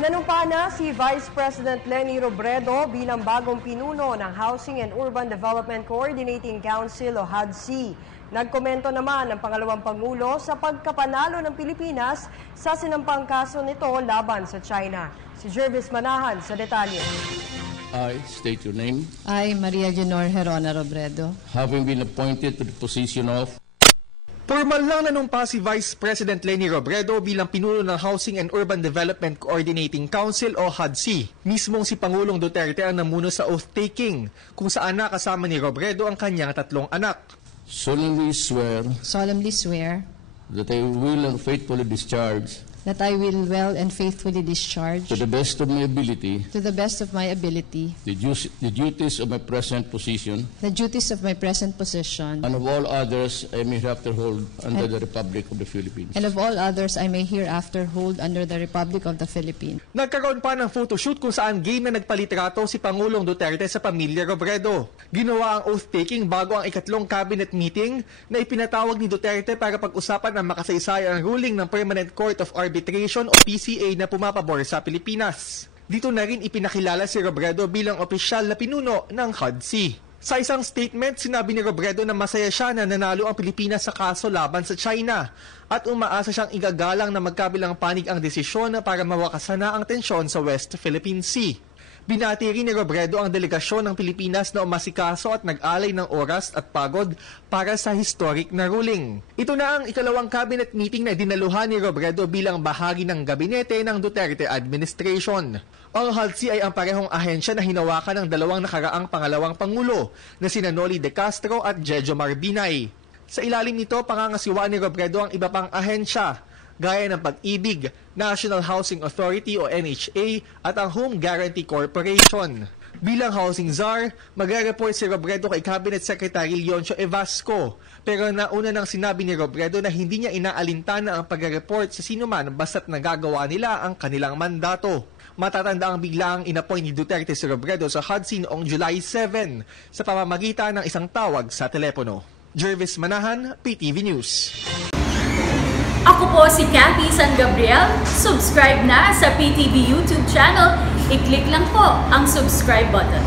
Nanumpa na si Vice President Leni Robredo bilang bagong pinuno ng Housing and Urban Development Coordinating Council o HUDC. Nagkomento naman ang pangalawang Pangulo sa pagkapanalo ng Pilipinas sa sinampang kaso nito laban sa China. Si Jervis Manahan sa detalye. I state your name. I, Maria Leonor Herona Robredo. Having been appointed to the position of Formal lang nanumpa si Vice President Leni Robredo bilang pinuno ng Housing and Urban Development Coordinating Council o HUDC. Mismong si Pangulong Duterte ang namuno sa oath-taking, kung saan nakasama ni Robredo ang kanyang 3 anak. solemnly swear that I will and faithfully discharge I will well and faithfully discharge to the best of my ability the duties of my present position and of all others I may hereafter hold under the Republic of the Philippines. Nagkaroon pa ng photoshoot kung saan game na nagpalitrato si Pangulong Duterte sa pamilya Robredo. Ginawa ang oath-taking bago ang ikatlong cabinet meeting na ipinatawag ni Duterte para pag-usapan ang makasaysayang ruling ng Permanent Court of Arbitration o PCA na pumapabor sa Pilipinas. Dito na rin ipinakilala si Robredo bilang opisyal na pinuno ng HUDC. Sa isang statement, sinabi ni Robredo na masaya siya na nanalo ang Pilipinas sa kaso laban sa China at umaasa siyang igagalang na magkabilang panig ang desisyon para mawakasan na ang tensyon sa West Philippine Sea. Binati rin ni Robredo ang delegasyon ng Pilipinas na umasikaso at nag-alay ng oras at pagod para sa historic na ruling. Ito na ang ikalawang cabinet meeting na dinaluhan ni Robredo bilang bahagi ng gabinete ng Duterte administration. Ang HUDC ay ang parehong ahensya na hinawakan ng dalawang nakaraang pangalawang pangulo na sina Noli De Castro at Jejo Marbinay. Sa ilalim nito, pangangasiwaan ni Robredo ang iba pang ahensya gaya ng Pag-ibig, National Housing Authority o NHA at ang Home Guarantee Corporation. Bilang housing czar, magre-report si Robredo kay Cabinet Secretary Leoncio Evasco. Pero nauna nang sinabi ni Robredo na hindi niya inaalintana ang pagre-report sa sinuman basta't nagagawa nila ang kanilang mandato. Matatanda ang biglang inappoint ni Duterte si Robredo sa HUDC noong July 7 sa pamamagitan ng isang tawag sa telepono. Jervis Manahan, PTV News. Ako po si Cathy San Gabriel. Subscribe na sa PTV YouTube channel. I-click lang po ang subscribe button.